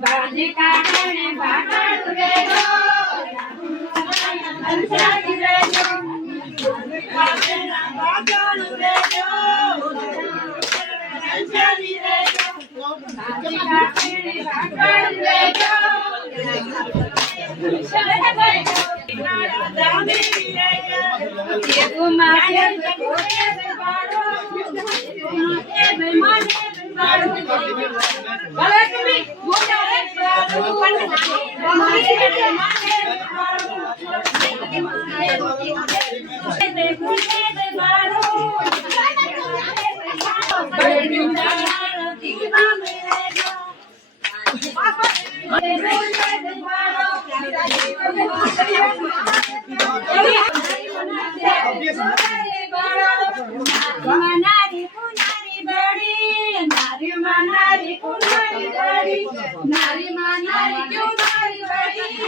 બાને કારણે ભાગળ રેજો અંજારી રેજો ભાગળ રેજો અંજારી રેજો બાને કારણે ભાગળ રેજો નારી પુનારી બડી નારી માનારી પુનારી બડી નારી માનારી ક્યું નારી બડી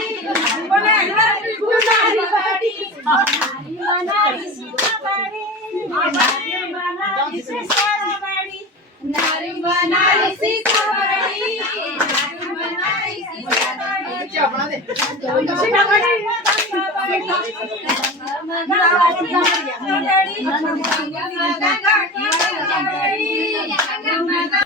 નારી પુનારી બડી નારી માનારી સીતા બડી નારી માનારી સીતા બડી નારી માનારી સીતા બડી નારી માનારી સીતા બડી